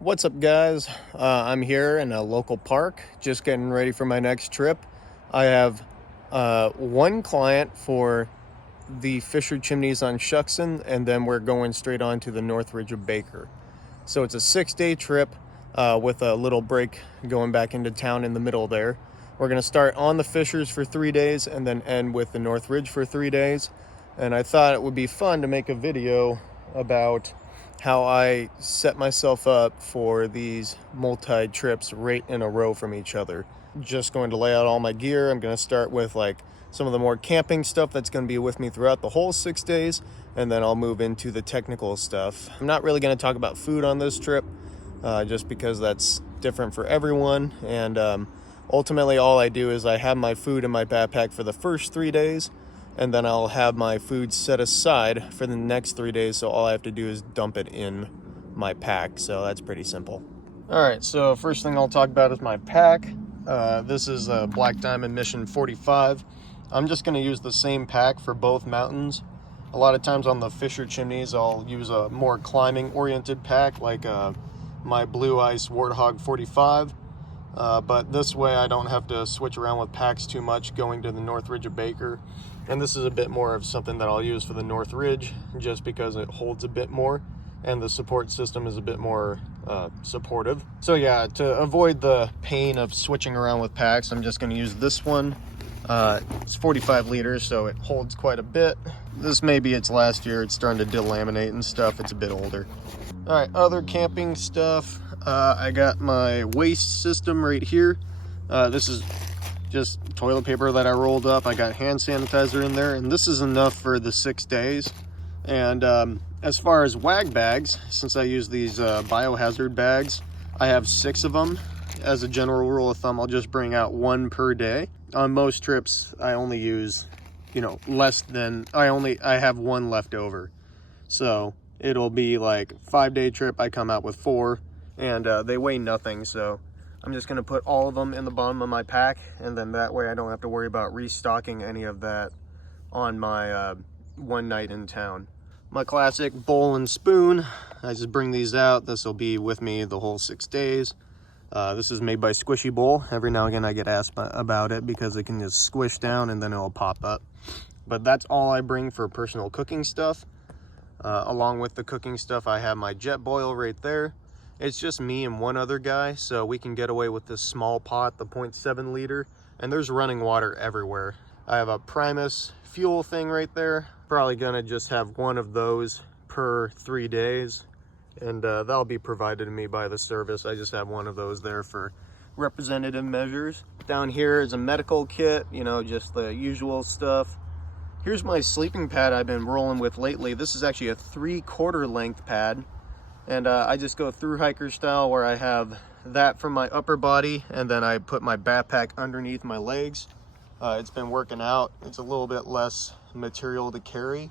What's up, guys? I'm here in a local park, just getting ready for my next trip. I have one client for the Fisher Chimneys on Shuckson, and then we're going straight on to the North Ridge of Baker. So it's a 6-day trip with a little break going back into town in the middle there. We're going to start on the Fishers for 3 days and then end with the North Ridge for 3 days. And I thought it would be fun to make a video about how I set myself up for these multi-trips right in a row from each other. Just going to lay out all my gear. I'm going to start with like some of the more camping stuff that's going to be with me throughout the whole 6 days, and then I'll move into the technical stuff. I'm not really going to talk about food on this trip, just because that's different for everyone, and ultimately all I do is I have my food in my backpack for the first 3 days, and then I'll have my food set aside for the next 3 days, so all I have to do is dump it in my pack. So that's pretty simple. All right, so first thing I'll talk about is my pack. This is a Black Diamond Mission 45. I'm just going to use the same pack for both mountains. A lot of times on the Fisher Chimneys, I'll use a more climbing-oriented pack, like my Blue Ice Warthog 45. But this way I don't have to switch around with packs too much going to the North Ridge of Baker. And this is a bit more of something that I'll use for the North Ridge, just because it holds a bit more and the support system is a bit more supportive. So yeah, to avoid the pain of switching around with packs, I'm just going to use this one. It's 45 liters, so it holds quite a bit. This may be its last year. It's starting to delaminate and stuff. It's a bit older. All right, other camping stuff. I got my waste system right here. This is just toilet paper that I rolled up. I got hand sanitizer in there, and this is enough for the 6 days. And as far as WAG bags, since I use these biohazard bags, I have 6 of them. As a general rule of thumb, I'll just bring out 1 per day. On most trips, I only use, less than, I have 1 left over. So it'll be like 5-day trip, I come out with 4, and they weigh nothing. So I'm just gonna put all of them in the bottom of my pack, and then that way I don't have to worry about restocking any of that on my one night in town. My classic bowl and spoon, I just bring these out. This will be with me the whole 6 days. This is made by Squishy Bowl. Every now and again I get asked about it because it can just squish down and then it'll pop up. But that's all I bring for personal cooking stuff. Along with the cooking stuff, I have my Jetboil right there. It's just me and one other guy, so we can get away with this small pot, the 0.7 liter, and there's running water everywhere. I have a Primus fuel thing right there. Probably gonna just have 1 of those per 3 days, and that'll be provided to me by the service. I just have 1 of those there for representative measures. Down here is a medical kit, just the usual stuff. Here's my sleeping pad I've been rolling with lately. This is actually a 3/4 length pad. And I just go through hiker style, where I have that for my upper body, and then I put my backpack underneath my legs. It's been working out. It's a little bit less material to carry.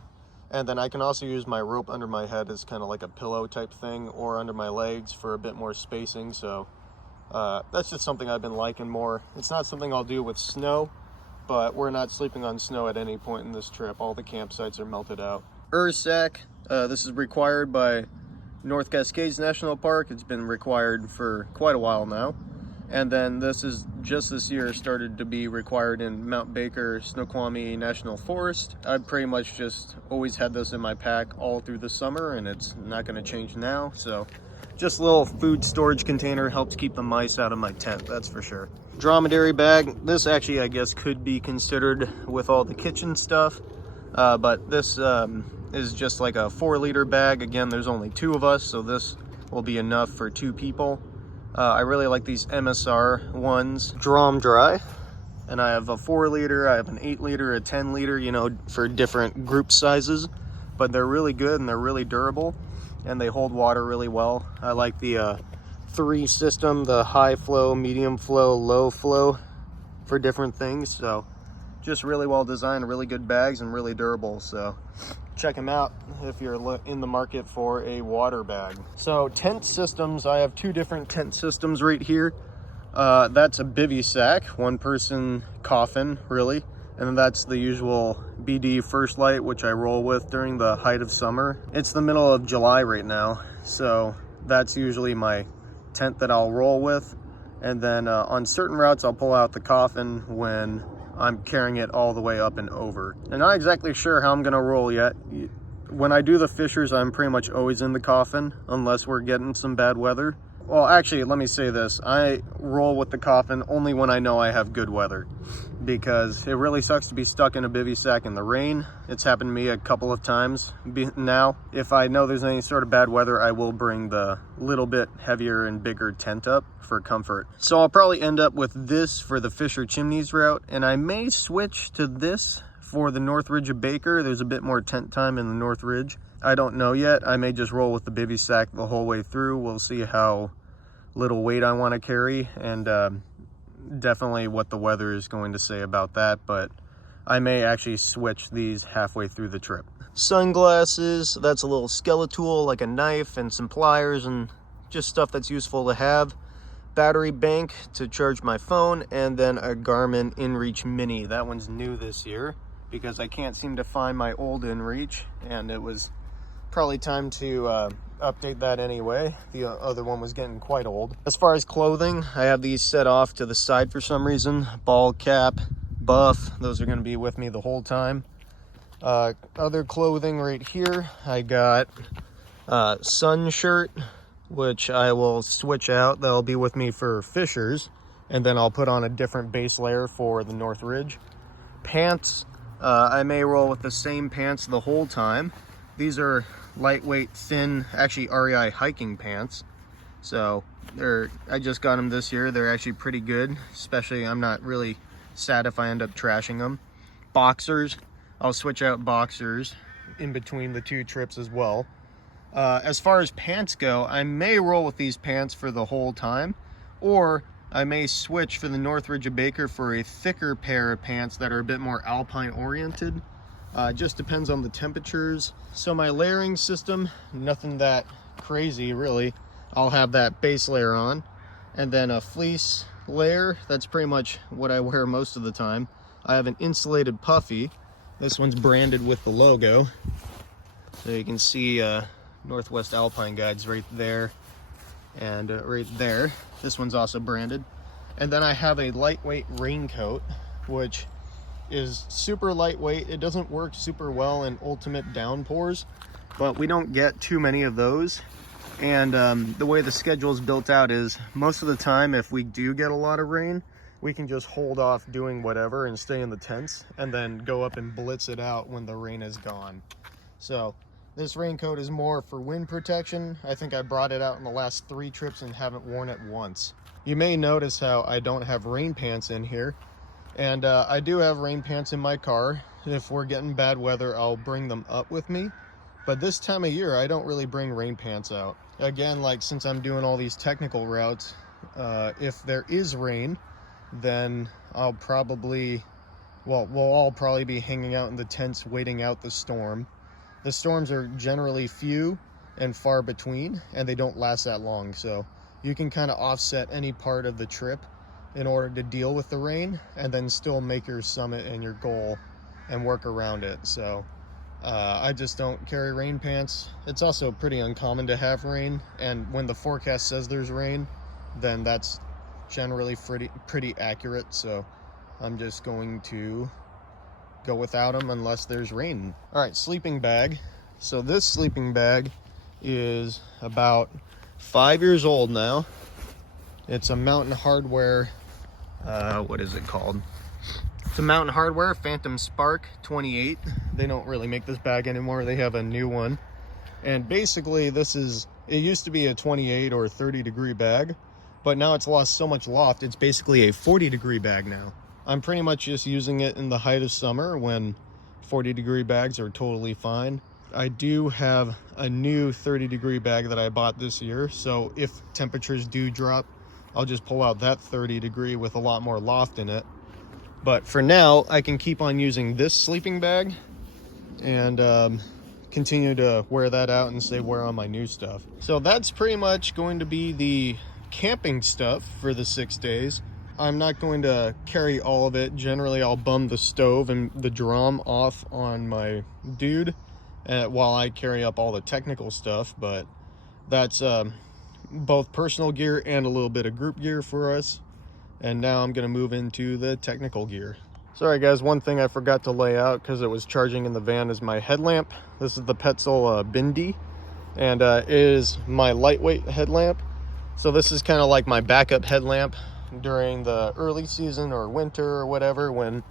And then I can also use my rope under my head as kind of like a pillow type thing, or under my legs for a bit more spacing. So that's just something I've been liking more. It's not something I'll do with snow, but we're not sleeping on snow at any point in this trip. All the campsites are melted out. Ursack, this is required by North Cascades National Park. It's been required for quite a while now. And then this is just this year started to be required in Mount Baker Snoqualmie National Forest. I've pretty much just always had this in my pack all through the summer, and it's not going to change now. So just a little food storage container, helps keep the mice out of my tent, that's for sure. Dromedary bag. This actually, I guess, could be considered with all the kitchen stuff, but this is just like a 4-liter bag. Again, there's only 2 of us, so this will be enough for 2 people. I really like these MSR ones. Drom Dry. And I have a 4-liter, I have an 8-liter, a 10-liter, for different group sizes. But they're really good and they're really durable, and they hold water really well. I like the 3 system, the high flow, medium flow, low flow for different things. So just really well designed, really good bags, and really durable. So check them out if you're in the market for a water bag. So tent systems, I have 2 different tent systems right here. That's a bivy sack, 1-person coffin, really. And then that's the usual BD First Light, which I roll with during the height of summer. It's the middle of July right now, so that's usually my tent that I'll roll with. And then on certain routes, I'll pull out the coffin when I'm carrying it all the way up and over. I'm not exactly sure how I'm gonna roll yet. When I do the fishers, I'm pretty much always in the coffin unless we're getting some bad weather. Well, actually, let me say this. I roll with the coffin only when I know I have good weather, because it really sucks to be stuck in a bivy sack in the rain. It's happened to me a couple of times now. If I know there's any sort of bad weather, I will bring the little bit heavier and bigger tent up for comfort. So I'll probably end up with this for the Fisher Chimneys route, and I may switch to this for the North Ridge of Baker. There's a bit more tent time in the North Ridge. I don't know yet. I may just roll with the bivy sack the whole way through. We'll see how little weight I want to carry, and definitely what the weather is going to say about that, but I may actually switch these halfway through the trip. Sunglasses, that's a little Skeletool, like a knife and some pliers and just stuff that's useful to have. Battery bank to charge my phone, and then a Garmin InReach Mini. That one's new this year because I can't seem to find my old InReach, and it was probably time to update that anyway. The other one was getting quite old. As far as clothing, I have these set off to the side for some reason. Ball cap, buff, those are going to be with me the whole time. Other clothing right here, I got sun shirt, which I will switch out. That'll be with me for fishers, and then I'll put on a different base layer for the North Ridge. Pants, I may roll with the same pants the whole time. These are lightweight, thin, actually REI hiking pants. So I just got them this year. They're actually pretty good, especially I'm not really sad if I end up trashing them. Boxers, I'll switch out boxers in between the two trips as well. As far as pants go, I may roll with these pants for the whole time, or I may switch for the North Ridge of Baker for a thicker pair of pants that are a bit more alpine oriented. Just depends on the temperatures. So my layering system, nothing that crazy really. I'll have that base layer on, and then a fleece layer. That's pretty much what I wear most of the time. I have an insulated puffy. This one's branded with the logo. So you can see Northwest Alpine Guides right there and right there. This one's also branded. And then I have a lightweight raincoat, which is super lightweight. It doesn't work super well in ultimate downpours, but we don't get too many of those. And the way the schedule is built out is most of the time, if we do get a lot of rain, we can just hold off doing whatever and stay in the tents and then go up and blitz it out when the rain is gone. So this raincoat is more for wind protection. I think I brought it out in the last 3 trips and haven't worn it once. You may notice how I don't have rain pants in here. And I do have rain pants in my car. If we're getting bad weather, I'll bring them up with me. But this time of year, I don't really bring rain pants out. Again, like since I'm doing all these technical routes, if there is rain, then I'll probably, well, we'll all probably be hanging out in the tents waiting out the storm. The storms are generally few and far between, and they don't last that long. So you can kind of offset any part of the trip in order to deal with the rain and then still make your summit and your goal and work around it. So I just don't carry rain pants. It's also pretty uncommon to have rain, and when the forecast says there's rain, then that's generally pretty accurate. So I'm just going to go without them unless there's rain. All right, sleeping bag. So this sleeping bag is about 5 years old now. It's a Mountain Hardwear, what is it called? It's a Mountain Hardwear Phantom Spark 28. They don't really make this bag anymore. They have a new one. And basically it used to be a 28 or 30 degree bag, but now it's lost so much loft, it's basically a 40 degree bag now. I'm pretty much just using it in the height of summer when 40 degree bags are totally fine. I do have a new 30 degree bag that I bought this year, so if temperatures do drop, I'll just pull out that 30 degree with a lot more loft in it. But for now, I can keep on using this sleeping bag and continue to wear that out and say wear on my new stuff. So that's pretty much going to be the camping stuff for the 6 days. I'm not going to carry all of it. Generally, I'll bum the stove and the drum off on my dude while I carry up all the technical stuff, but that's both personal gear and a little bit of group gear for us. And now I'm gonna move into the technical gear. Sorry guys, one thing I forgot to lay out because it was charging in the van is my headlamp. This is the Petzl Bindi, and it is my lightweight headlamp. So this is kind of like my backup headlamp during the early season or winter or whatever, when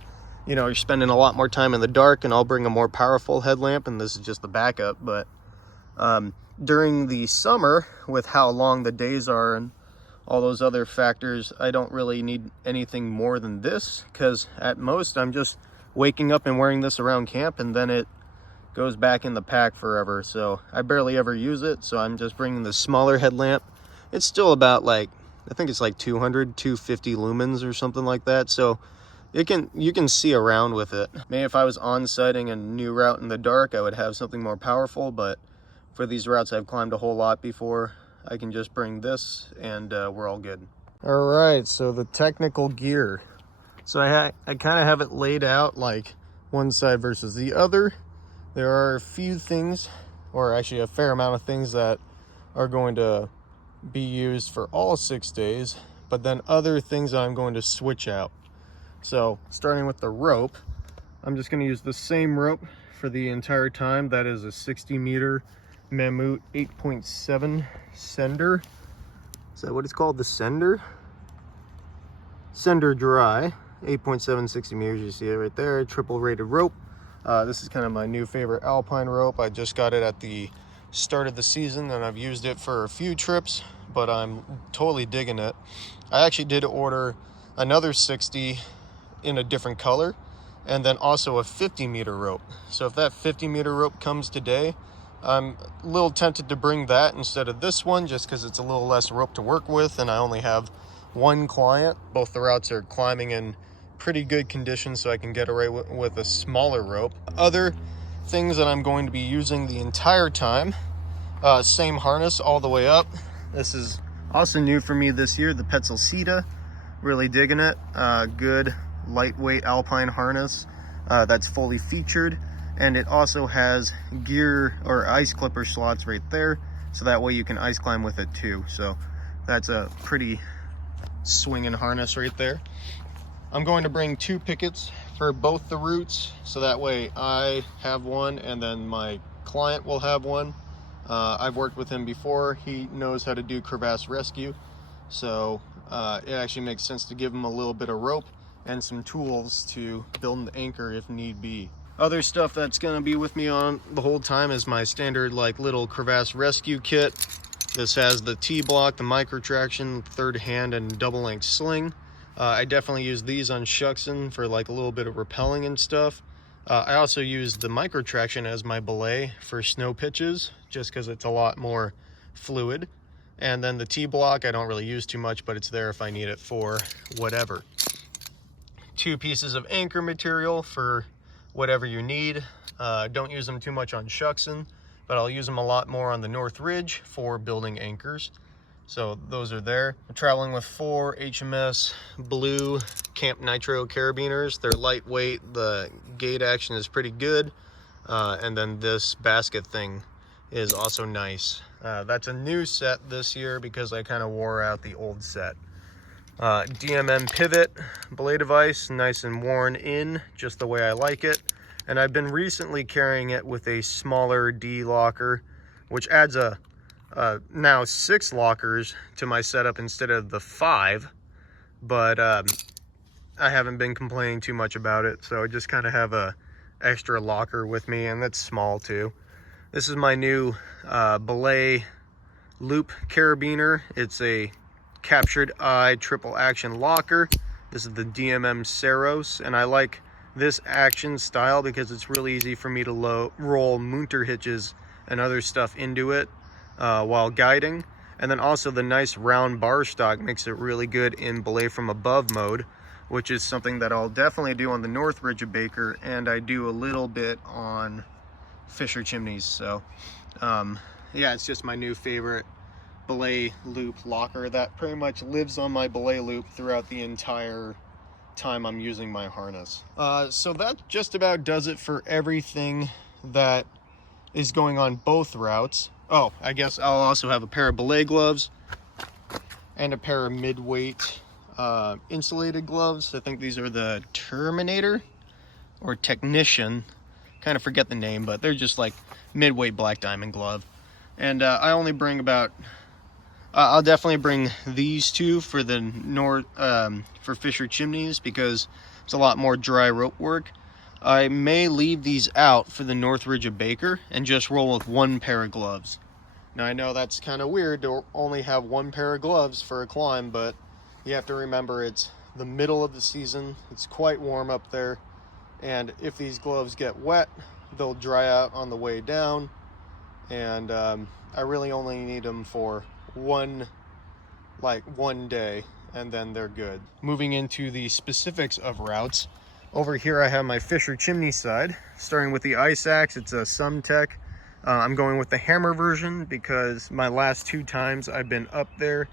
you're spending a lot more time in the dark, and I'll bring a more powerful headlamp, and this is just the backup. But during the summer, with how long the days are and all those other factors, I don't really need anything more than this, because at most I'm just waking up and wearing this around camp, and then it goes back in the pack forever. So I barely ever use it, so I'm just bringing the smaller headlamp. It's still about, like, I think it's like 250 lumens or something like that, so you can see around with it. Maybe if I was on sighting a new route in the dark, I would have something more powerful, but for these routes I've climbed a whole lot before, I can just bring this and we're all good. All right, so the technical gear. So I kind of have it laid out like one side versus the other. There are a few things, or actually a fair amount of things, that are going to be used for all 6 days, but then other things that I'm going to switch out. So starting with the rope, I'm just going to use the same rope for the entire time. That is a 60-meter Mammut 8.7 Sender. Is that what it's called? The Sender? Sender Dry, 8.7, 60 meters. You see it right there. Triple rated rope. This is kind of my new favorite alpine rope. I just got it at the start of the season, and I've used it for a few trips, but I'm totally digging it. I actually did order another 60 in a different color, and then also a 50-meter rope. So if that 50-meter rope comes today, I'm a little tempted to bring that instead of this one, just because it's a little less rope to work with, and I only have one client. Both the routes are climbing in pretty good condition, so I can get away with a smaller rope. Other things that I'm going to be using the entire time, same harness all the way up. This is also new for me this year, the Petzl Sita. Really digging it. Good lightweight alpine harness that's fully featured, and it also has gear or ice clipper slots right there, so that way you can ice climb with it too. So that's a pretty swinging harness right there. I'm going to bring 2 pickets for both the routes, so that way I have one and then my client will have one. I've worked with him before. He knows how to do crevasse rescue, so it actually makes sense to give him a little bit of rope and some tools to build an anchor if need be. Other stuff that's going to be with me on the whole time is my standard like little crevasse rescue kit. This has the T-block, the micro traction, third hand, and double length sling. I definitely use these on Shuxen for like a little bit of rappelling and stuff. I also use the micro traction as my belay for snow pitches, just because it's a lot more fluid. And then the T-block I don't really use too much, but it's there if I need it for whatever. 2 pieces of anchor material for whatever you need. Don't use them too much on Shuxen, but I'll use them a lot more on the North Ridge for building anchors. So those are there. I'm traveling with 4 HMS Blue Camp Nitro carabiners. They're lightweight, the gate action is pretty good, and then this basket thing is also nice. That's a new set this year because I kind of wore out the old set. DMM pivot belay device, nice and worn in, just the way I like it. And I've been recently carrying it with a smaller D locker, which adds now 6 lockers to my setup instead of the 5. But I haven't been complaining too much about it, so I just kind of have a extra locker with me, and that's small too. This is my new belay loop carabiner. It's a captured eye triple action locker. This is the DMM Saros, and I like this action style because it's really easy for me to roll Munter hitches and other stuff into it while guiding. And then also the nice round bar stock makes it really good in belay from above mode, which is something that I'll definitely do on the North Ridge of Baker, and I do a little bit on Fisher Chimneys. So yeah, it's just my new favorite belay loop locker that pretty much lives on my belay loop throughout the entire time I'm using my harness. So that just about does it for everything that is going on both routes. Oh, I guess I'll also have a pair of belay gloves and a pair of mid-weight insulated gloves. I think these are the Terminator or Technician. Kind of forget the name, but they're just like mid-weight black diamond glove. And I only bring about, I'll definitely bring these two for the for Fisher Chimneys because it's a lot more dry rope work. I may leave these out for the Northridge of Baker and just roll with one pair of gloves. Now I know that's kind of weird to only have one pair of gloves for a climb, but you have to remember it's the middle of the season. It's quite warm up there, and if these gloves get wet, they'll dry out on the way down, and I really only need them for one day, and then they're good. Moving into the specifics of routes, over here I have my Fisher Chimney side, starting with the Ice Axe. It's a Sumtech. I'm going with the hammer version because my last 2 times I've been up there,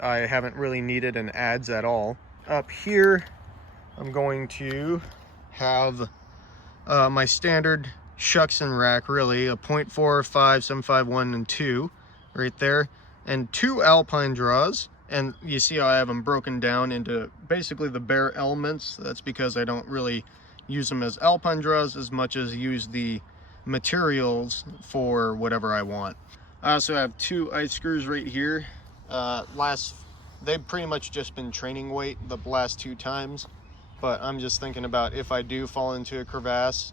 I haven't really needed an adze at all. Up here, I'm going to have my standard Shuxen rack, really, a 0.4, 5, 751, and 2 right there, and 2 Alpine draws. And you see how I have them broken down into basically the bare elements. That's because I don't really use them as Alpine draws as much as use the materials for whatever I want. I also have 2 ice screws right here. They've pretty much just been training weight the last 2 times, but I'm just thinking about if I do fall into a crevasse,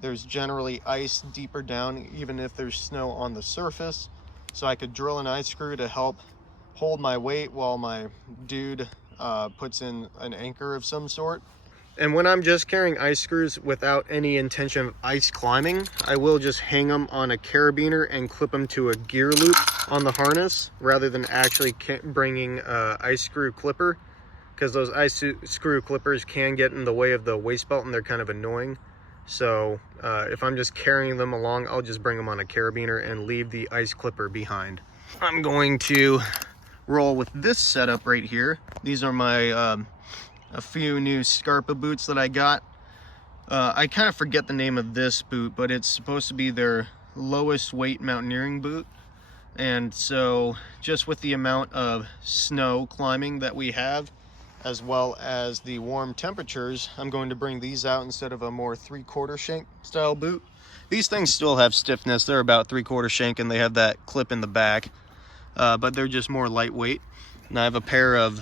there's generally ice deeper down even if there's snow on the surface, so I could drill an ice screw to help hold my weight while my dude puts in an anchor of some sort. And when I'm just carrying ice screws without any intention of ice climbing, I will just hang them on a carabiner and clip them to a gear loop on the harness rather than actually bringing a ice screw clipper, because those ice screw clippers can get in the way of the waist belt and they're kind of annoying. So if I'm just carrying them along, I'll just bring them on a carabiner and leave the ice clipper behind. I'm going to roll with this setup right here. These are my a few new Scarpa boots that I got. I kind of forget the name of this boot, but it's supposed to be their lowest weight mountaineering boot. And so just with the amount of snow climbing that we have, as well as the warm temperatures, I'm going to bring these out instead of a more 3/4 shank style boot. These things still have stiffness. They're about 3/4 shank and they have that clip in the back, but they're just more lightweight. And I have a pair of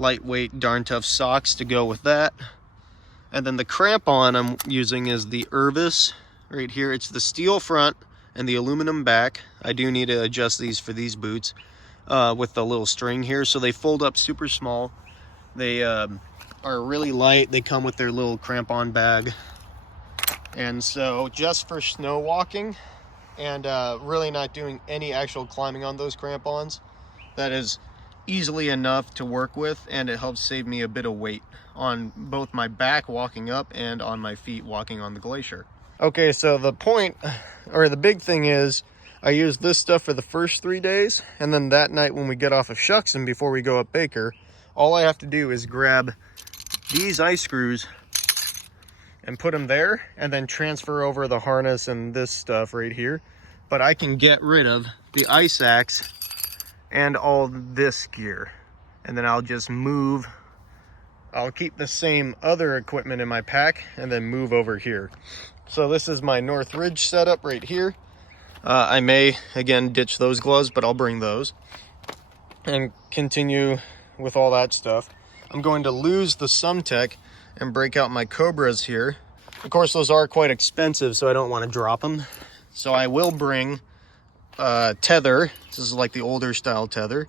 lightweight Darn Tough socks to go with that. And then the crampon I'm using is the Irvis right here. It's the steel front and the aluminum back. I do need to adjust these for these boots with the little string here, so they fold up super small. They are really light. They come with their little crampon bag, and so just for snow walking and really not doing any actual climbing on those crampons, that is easily enough to work with, and it helps save me a bit of weight on both my back walking up and on my feet walking on the glacier. Okay, so the point, or the big thing is, I use this stuff for the first 3 days, and then that night when we get off of Shuxen before we go up Baker, all I have to do is grab these ice screws and put them there, and then transfer over the harness and this stuff right here. But I can get rid of the Ice Axe and all this gear, and then I'll just move. I'll keep the same other equipment in my pack and then move over here. So this is my Northridge setup right here. I may again ditch those gloves, but I'll bring those and continue with all that stuff. I'm going to lose the Sumtech and break out my Cobras here. Of course, those are quite expensive, so I don't want to drop them. So I will bring tether. This is like the older style tether,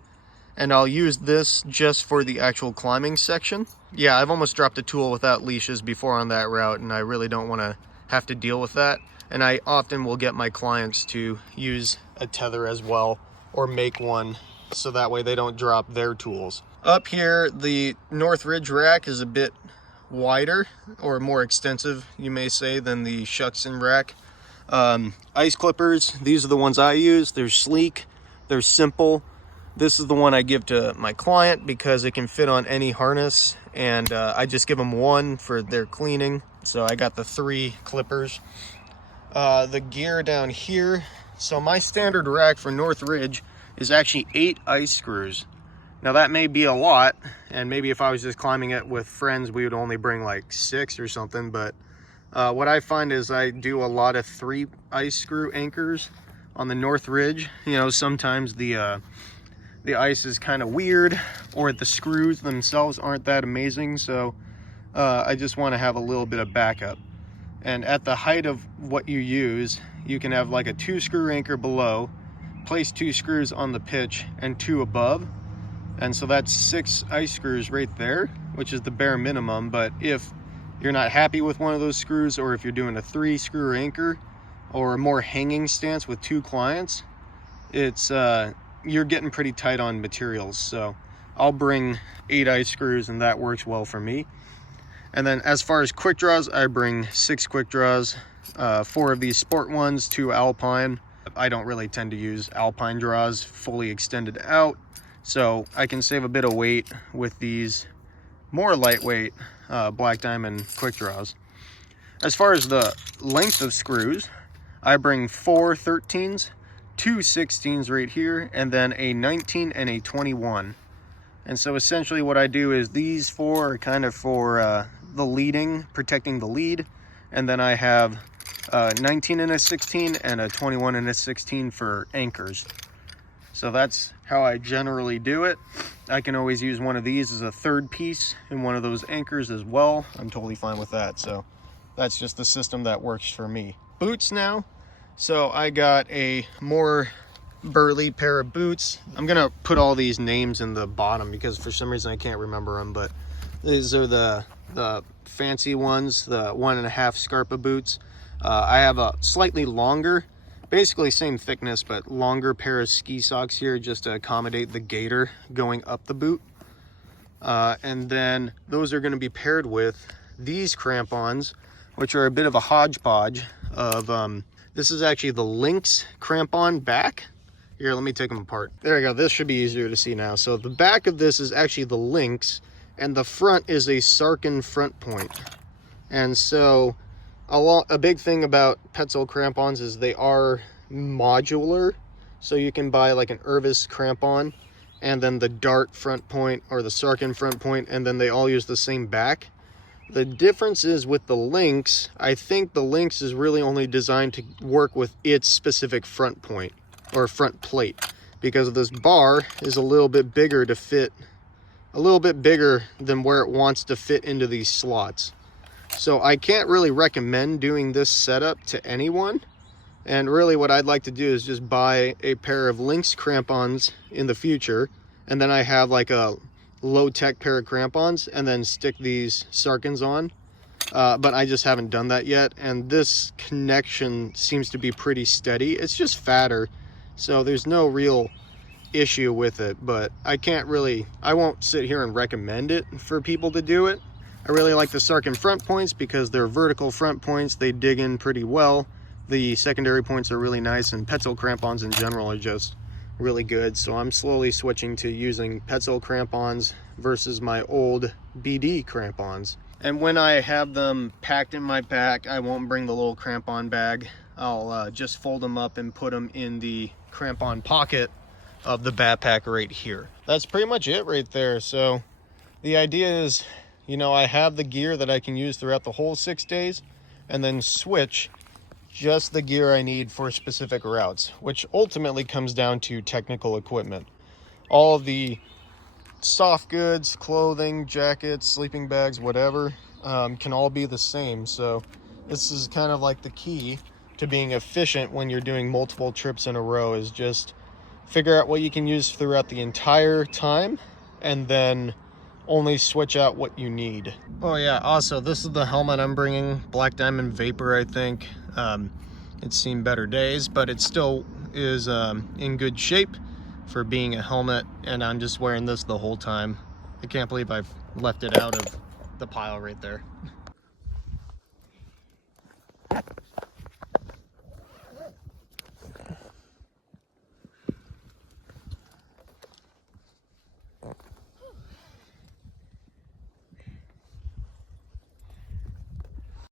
and I'll use this just for the actual climbing section. Yeah, I've almost dropped a tool without leashes before on that route, and I really don't want to have to deal with that. And I often will get my clients to use a tether as well, or make one, so that way they don't drop their tools. Up here, the Northridge rack is a bit wider, or more extensive, you may say, than the Shuxen rack. Ice clippers, these are the ones I use. They're sleek, they're simple. This is the one I give to my client because it can fit on any harness, and I just give them one for their cleaning. So I got the 3 clippers. The gear down here, So my standard rack for Northridge is actually 8 ice screws. Now that may be a lot, and maybe if I was just climbing it with friends, we would only bring like 6 or something, but what I find is I do a lot of 3 ice screw anchors on the Northridge. You know, sometimes the ice is kind of weird, or the screws themselves aren't that amazing, so I just want to have a little bit of backup. And at the height of what you use, you can have like a 2 screw anchor below, place 2 screws on the pitch and 2 above, and so that's 6 ice screws right there, which is the bare minimum. But if you're not happy with one of those screws, or if you're doing a 3 screw anchor or a more hanging stance with 2 clients, it's you're getting pretty tight on materials. So I'll bring 8 ice screws, and that works well for me. And then as far as quick draws, I bring 6 quick draws, 4 of these sport ones, 2 alpine. I don't really tend to use alpine draws fully extended out, so I can save a bit of weight with these more lightweight Black Diamond quick draws. As far as the length of screws, I bring 4 13s, 2 16s right here, and then a 19 and a 21. And so essentially what I do is these 4 are kind of for the leading, protecting the lead, and then I have 19 and a 16 and a 21 and a 16 for anchors. So that's how I generally do it. I can always use one of these as a 3rd piece in one of those anchors as well. I'm totally fine with that. So that's just the system that works for me. Boots now. So I got a more burly pair of boots. I'm gonna put all these names in the bottom because for some reason I can't remember them, but these are the fancy ones, the 1.5 Scarpa boots. I have a slightly longer, basically same thickness, but longer pair of ski socks here just to accommodate the gaiter going up the boot. And then those are going to be paired with these crampons, which are a bit of a hodgepodge of, this is actually the Lynx crampon back. Here, let me take them apart. There we go. This should be easier to see now. So the back of this is actually the Lynx, and the front is a Sarkin front point. And so a big thing about Petzl crampons is they are modular. So you can buy like an Irvis crampon and then the Dart front point or the Sarkin front point, and then they all use the same back. The difference is with the Lynx, I think the Lynx is really only designed to work with its specific front point or front plate, because this bar is a little bit bigger to fit, a little bit bigger than where it wants to fit into these slots. So I can't really recommend doing this setup to anyone. And really what I'd like to do is just buy a pair of Lynx crampons in the future, and then I have like a low-tech pair of crampons, and then stick these Sarkins on. But I just haven't done that yet, and this connection seems to be pretty steady. It's just fatter, so there's no real issue with it, but I won't sit here and recommend it for people to do it. I really like the Sarkin front points because they're vertical front points. They dig in pretty well. The secondary points are really nice, and Petzl crampons in general are just really good. So I'm slowly switching to using Petzl crampons versus my old BD crampons. And when I have them packed in my pack, I won't bring the little crampon bag. I'll just fold them up and put them in the crampon pocket of the backpack right here. That's pretty much it right there. So the idea is, you know, I have the gear that I can use throughout the whole 6 days, and then switch just the gear I need for specific routes, which ultimately comes down to technical equipment. All of the soft goods, clothing, jackets, sleeping bags, whatever, can all be the same. So this is kind of like the key to being efficient when you're doing multiple trips in a row, is just figure out what you can use throughout the entire time, and then only switch out what you need. Oh yeah, also this is the helmet I'm bringing, Black Diamond Vapor, I think. It's seen better days, but it still is in good shape for being a helmet, and I'm just wearing this the whole time. I can't believe I've left it out of the pile right there.